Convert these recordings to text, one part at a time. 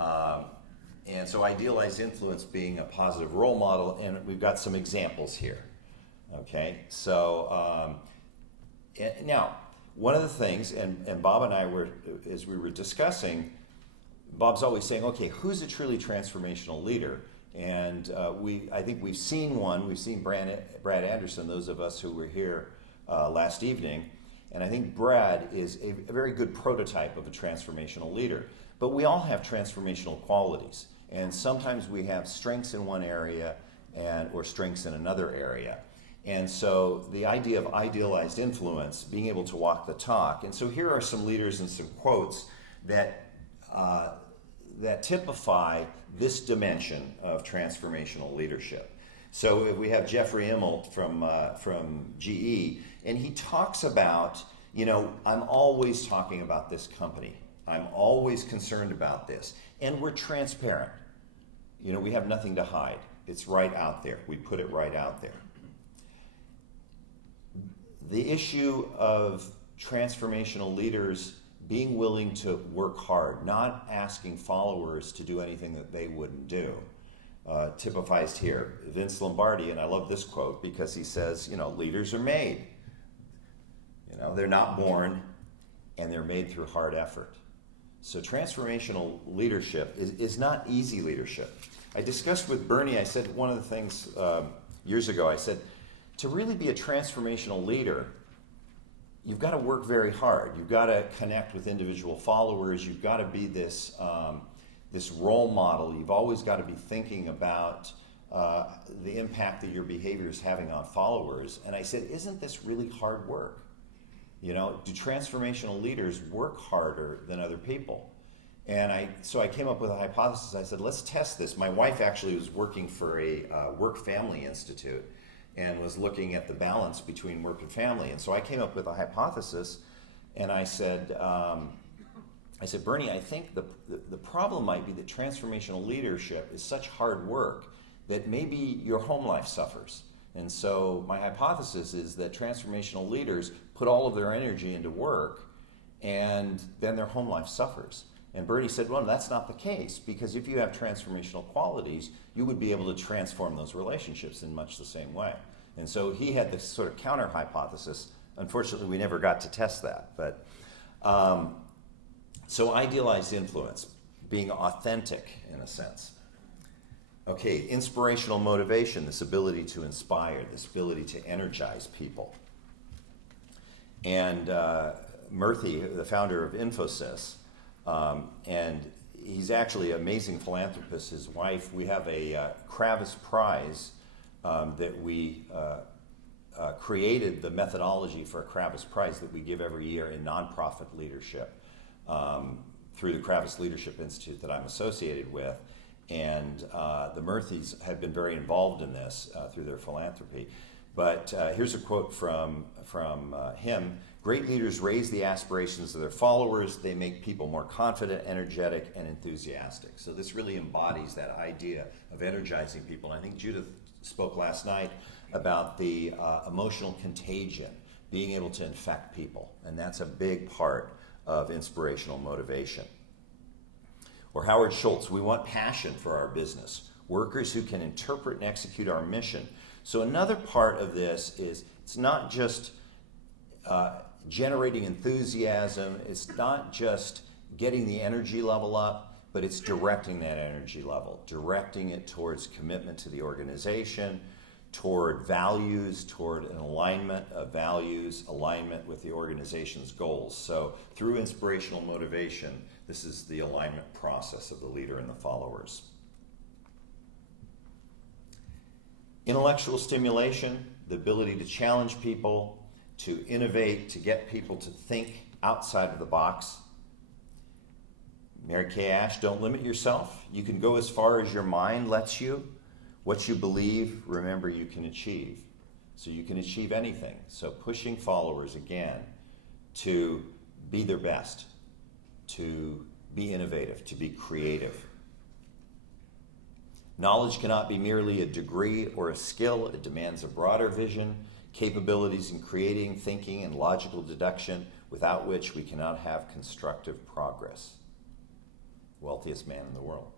And so idealized influence being a positive role model, and we've got some examples here. Okay, so now one of the things, and Bob and I were, as we were discussing, Bob's always saying, okay, who's a truly transformational leader? And I think we've seen one. We've seen Brad Anderson, those of us who were here last evening. And I think Brad is a very good prototype of a transformational leader. But we all have transformational qualities. And sometimes we have strengths in one area or strengths in another area. And so the idea of idealized influence, being able to walk the talk. And so here are some leaders and some quotes that typify this dimension of transformational leadership. So if we have Jeffrey Immelt from GE, and he talks about, I'm always talking about this company. I'm always concerned about this. And we're transparent. We have nothing to hide. It's right out there. We put it right out there. The issue of transformational leaders being willing to work hard, not asking followers to do anything that they wouldn't do, typifies here. Vince Lombardi, and I love this quote because he says, leaders are made. They're not born, and they're made through hard effort. So transformational leadership is not easy leadership. I discussed with Bernie, I said one of the things years ago, I said, to really be a transformational leader, you've got to work very hard. You've got to connect with individual followers. You've got to be this role model. You've always got to be thinking about the impact that your behavior is having on followers. And I said, isn't this really hard work? Do transformational leaders work harder than other people? And so I came up with a hypothesis. I said, let's test this. My wife actually was working for a work-family institute and was looking at the balance between work and family. And so I came up with a hypothesis, and I said, Bernie, I think the problem might be that transformational leadership is such hard work that maybe your home life suffers. And so my hypothesis is that transformational leaders put all of their energy into work, and then their home life suffers. And Bernie said, well, that's not the case, because if you have transformational qualities, you would be able to transform those relationships in much the same way. And so he had this sort of counter hypothesis. Unfortunately, we never got to test that. But so idealized influence, being authentic in a sense. Okay, inspirational motivation, this ability to inspire, this ability to energize people. And Murthy, the founder of Infosys, and he's actually an amazing philanthropist. His wife, we have a Kravis Prize that we created the methodology for a Kravis Prize that we give every year in nonprofit leadership through the Kravis Leadership Institute that I'm associated with. And the Murthys have been very involved in this through their philanthropy. But here's a quote from him. Great leaders raise the aspirations of their followers. They make people more confident, energetic, and enthusiastic. So this really embodies that idea of energizing people. And I think Judith spoke last night about the emotional contagion, being able to infect people. And that's a big part of inspirational motivation. Or Howard Schultz, we want passion for our business, workers who can interpret and execute our mission. So another part of this is it's not just generating enthusiasm, it's not just getting the energy level up, but it's directing that energy level, directing it towards commitment to the organization, toward values, toward an alignment of values, alignment with the organization's goals. So through inspirational motivation, this is the alignment process of the leader and the followers. Intellectual stimulation, the ability to challenge people, to innovate, to get people to think outside of the box. Mary Kay Ash, don't limit yourself. You can go as far as your mind lets you. What you believe, remember, you can achieve. So you can achieve anything. So pushing followers, again, to be their best, to be innovative, to be creative. Knowledge cannot be merely a degree or a skill. It demands a broader vision, capabilities in creating, thinking, and logical deduction, without which we cannot have constructive progress. wealthiest man in the world.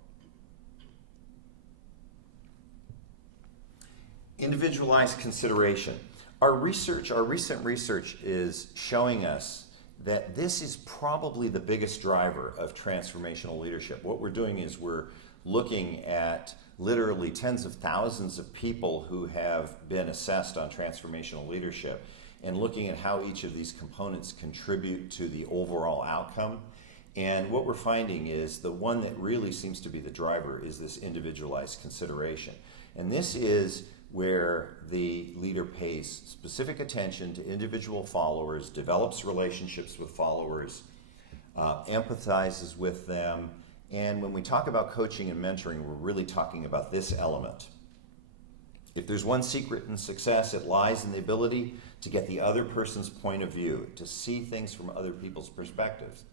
Individualized consideration. Our recent research is showing us that this is probably the biggest driver of transformational leadership. What we're doing is we're looking at literally tens of thousands of people who have been assessed on transformational leadership and looking at how each of these components contribute to the overall outcome. And what we're finding is the one that really seems to be the driver is this individualized consideration. And this is where the leader pays specific attention to individual followers, develops relationships with followers, empathizes with them. And when we talk about coaching and mentoring, we're really talking about this element. If there's one secret in success, it lies in the ability to get the other person's point of view, to see things from other people's perspectives.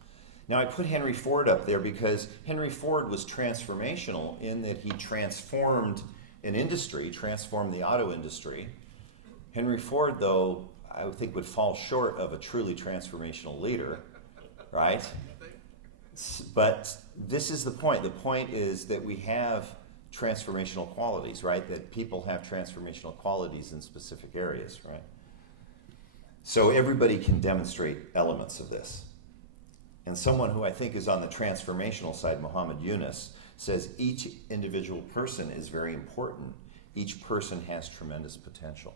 Now, I put Henry Ford up there because Henry Ford was transformational in that he transformed an industry, transformed the auto industry. Henry Ford, though, I would think would fall short of a truly transformational leader, right? But this is the point. The point is that we have transformational qualities, right? That people have transformational qualities in specific areas, right? So everybody can demonstrate elements of this. And someone who I think is on the transformational side, Muhammad Yunus, says each individual person is very important. Each person has tremendous potential.